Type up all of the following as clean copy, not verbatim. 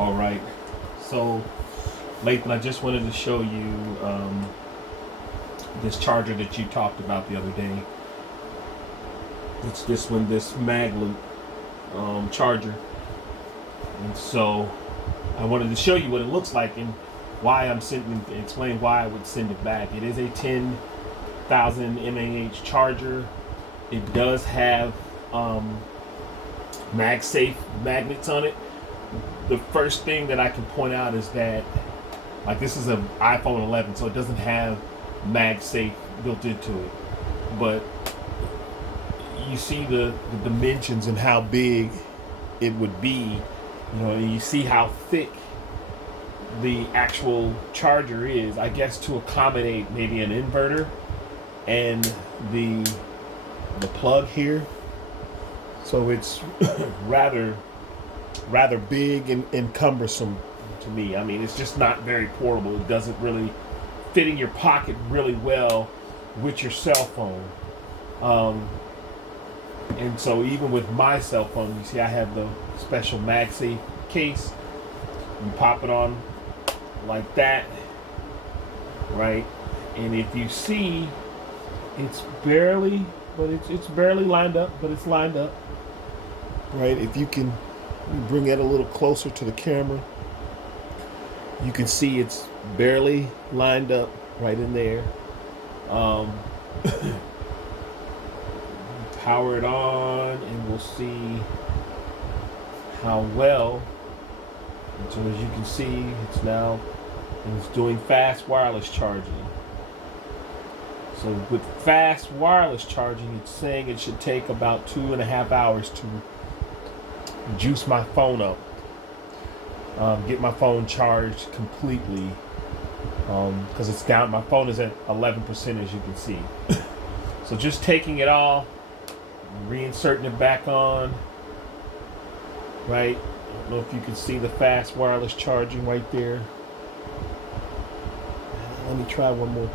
All right. So, Lathan, I just wanted to show you this charger that you talked about the other day. It's this one, this Magloop charger. And so, I wanted to show you what it looks like and why I'm sending, explain why I would send it back. It is a 10,000 mAh charger. It does have MagSafe magnets on it. The first thing that I can point out is that, like, this is an iPhone 11, so it doesn't have MagSafe built into it. But you see the dimensions and how big it would be, you know, and you see how thick the actual charger is, I guess, to accommodate maybe an inverter and the plug here. So it's rather big and cumbersome to me. I mean, it's just not very portable. It doesn't really fit in your pocket really well with your cell phone. And so even with my cell phone, you see I have the special MagSafe case. You pop it on like that, right? And if you see, it's barely, but it's barely lined up, but it's lined up, right? If you can bring it a little closer to the camera, you can see it's barely lined up right in there. Power it on and we'll see how well. And so as you can see, it's now, it's doing fast wireless charging. So with fast wireless charging, it's saying it should take about 2.5 hours to juice my phone up, get my phone charged completely, because it's down. My phone is at 11%, as you can see. So just taking it off, reinserting it back on, right? I don't know if you can see the fast wireless charging right there. Let me try one more.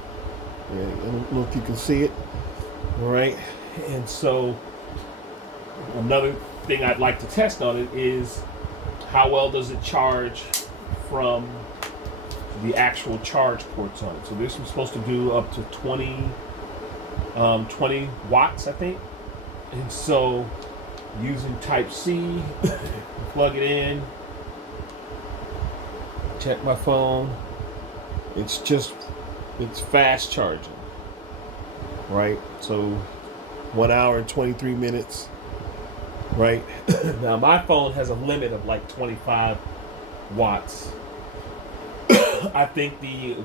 Yeah, I don't know if you can see it. All right. And so another thing I'd like to test on it is how well does it charge from the actual charge ports on it. So this was supposed to do up to 20 watts, I think. And so using Type-C, plug it in, check my phone. It's fast charging, right? So 1 hour and 23 minutes, right? Now my phone has a limit of like 25 watts. I think the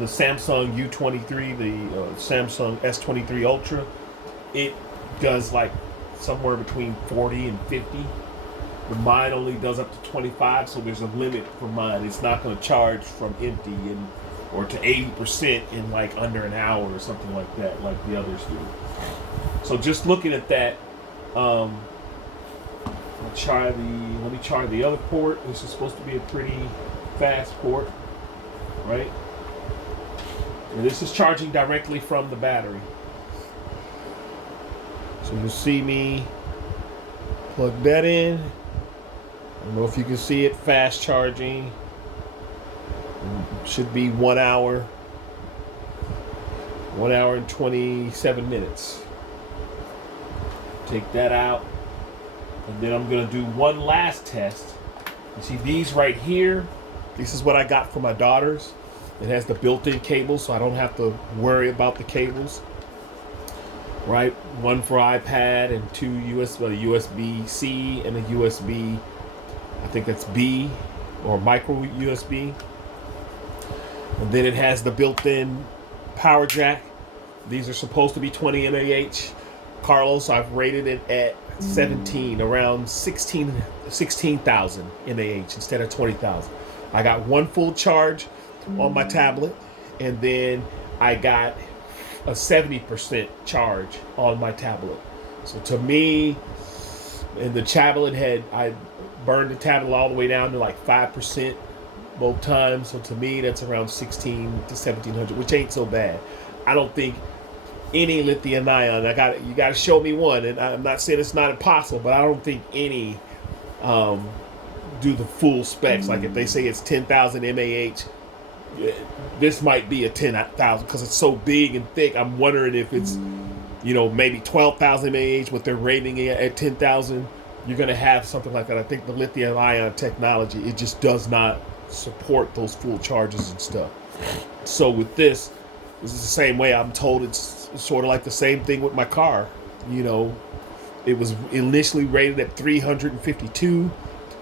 Samsung U23, the Samsung S23 Ultra, it does like somewhere between 40 and 50. But mine only does up to 25, so there's a limit for mine. It's not going to charge from empty or to 80% in like under an hour or something like that, like the others do. So just looking at that, let me try the other port. This is supposed to be a pretty fast port, right? And this is charging directly from the battery. So you'll see me plug that in. I don't know if you can see it, fast charging. It should be 1 hour. 1 hour and 27 minutes. Take that out. And then I'm going to do one last test. You see these right here? This is what I got for my daughters. It has the built-in cable, so I don't have to worry about the cables. Right? One for iPad and two USB-C and a USB, I think that's B or micro USB. And then it has the built-in power jack. These are supposed to be 20 mAh. Carlos, I've rated it at 17, around 16,000 mAh instead of 20,000. I got one full charge on my tablet, and then I got a 70% charge on my tablet. So to me, and the tablet I burned the tablet all the way down to like 5% both times. So to me, that's around 16 to 1700, which ain't so bad. I don't think any lithium ion, you got to show me one, and I'm not saying it's not impossible, but I don't think any do the full specs. Like if they say it's 10,000 mAh, this might be a 10,000 because it's so big and thick. I'm wondering if it's, maybe 12,000 mAh, but they're rating it at 10,000. You're going to have something like that. I think the lithium ion technology, it just does not support those full charges and stuff. So with this is the same way. I'm told it's sort of like the same thing with my car. It was initially rated at 352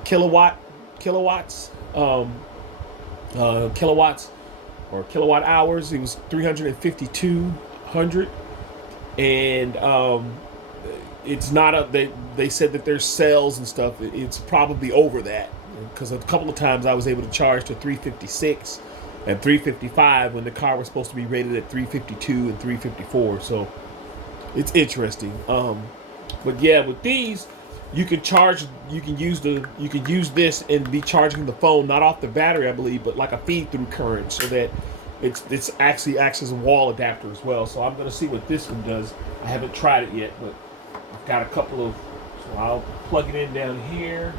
kilowatts, kilowatts or kilowatt hours. It was 35200, and it's not they said that there's cells and stuff. It's probably over that, because a couple of times I was able to charge to 356 and 355 when the car was supposed to be rated at 352 and 354. So it's interesting. But yeah, with these, you can use this and be charging the phone not off the battery, I believe, but like a feed through current, so that it's actually acts as a wall adapter as well. So I'm gonna see what this one does. I haven't tried it yet, but I've got a couple of. So I'll plug it in down here,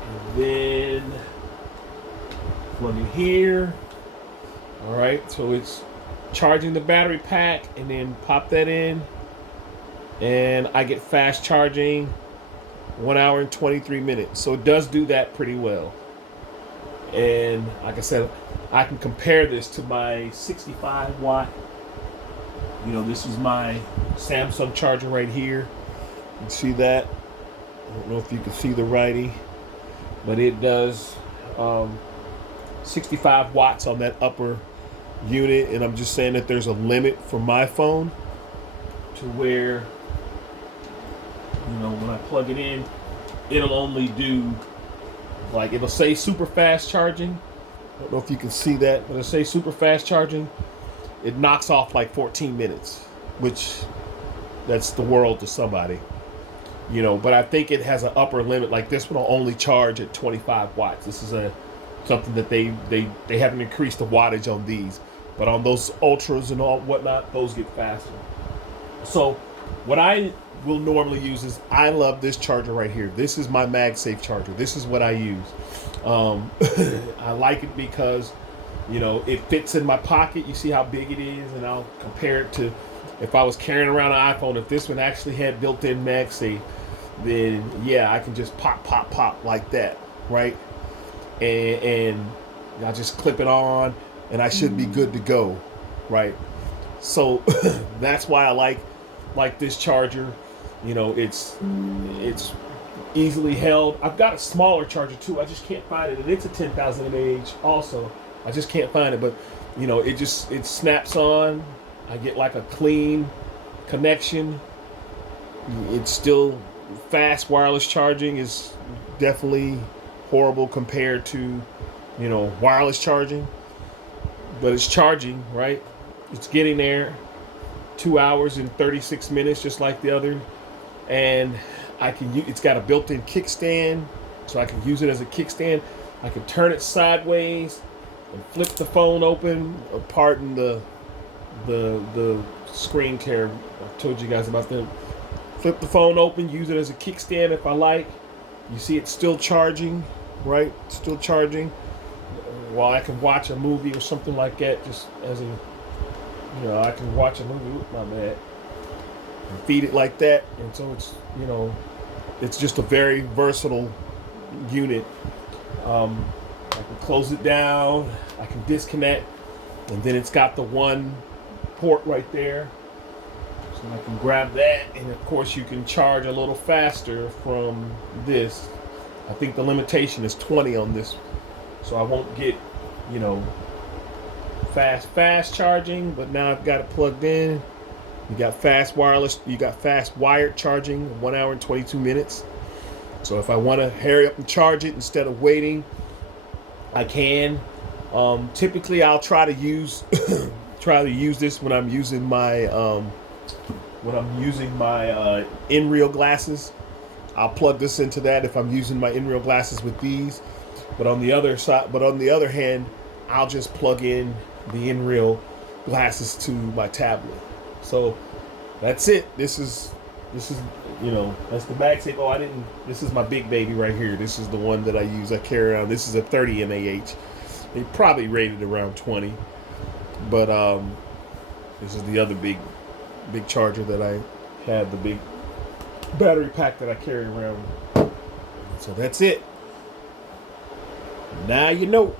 and then plug it here. All right, so it's charging the battery pack, and then pop that in, and I get fast charging, 1 hour and 23 minutes. So it does do that pretty well. And like I said, I can compare this to my 65 watt. This is my Samsung charger right here. You can see that. I don't know if you can see the writing, but it does 65 watts on that upper unit. And I'm just saying that there's a limit for my phone to where, when I plug it in, it'll only do, like, it'll say super fast charging. I don't know if you can see that, but it'll say super fast charging. It knocks off like 14 minutes, which that's the world to somebody, but I think it has an upper limit. Like this one will only charge at 25 watts. This is something that they haven't increased the wattage on these, but on those ultras and all whatnot, those get faster. So what I will normally use is, I love this charger right here. This is my MagSafe charger. This is what I use. I like it because it fits in my pocket. You see how big it is, and I'll compare it to if I was carrying around an iPhone. If this one actually had built-in MagSafe, then yeah, I can just pop like that, right? And I just clip it on, and I should be good to go, right? So that's why I like this charger. It's easily held. I've got a smaller charger too. I just can't find it, and it's a 10,000 mAh also. I just can't find it, but it snaps on. I get like a clean connection. It's still fast. Wireless charging is definitely horrible compared to wireless charging, but it's charging, right? It's getting there. 2 hours and 36 minutes, just like the other. And it's got a built-in kickstand, so I can use it as a kickstand. I can turn it sideways and flip the phone open. Pardon the screen care. I told you guys about that. Flip the phone open, use it as a kickstand if I like. You see it's still charging, right? Still charging. While I can watch a movie or something like that, just as a, I can watch a movie with my man and feed it like that. And so it's, it's just a very versatile unit. I can close it down, I can disconnect, and then it's got the one port right there. So I can grab that, and of course you can charge a little faster from this. I think the limitation is 20 on this, so I won't get, fast charging, but now I've got it plugged in. You got fast wireless, you got fast wired charging, 1 hour and 22 minutes. So if I want to hurry up and charge it instead of waiting, I can. Typically I'll try to use this when I'm using my InReal glasses. I'll plug this into that if I'm using my InReal glasses with these. But on the other hand, I'll just plug in the InReal glasses to my tablet. So that's it. This is This is, that's the MagSafe. Oh, I didn't. This is my big baby right here. This is the one that I use. I carry around. This is a 30 mAh. They probably rated around 20, but this is the other big charger that I have. The big battery pack that I carry around. So that's it. Now you know.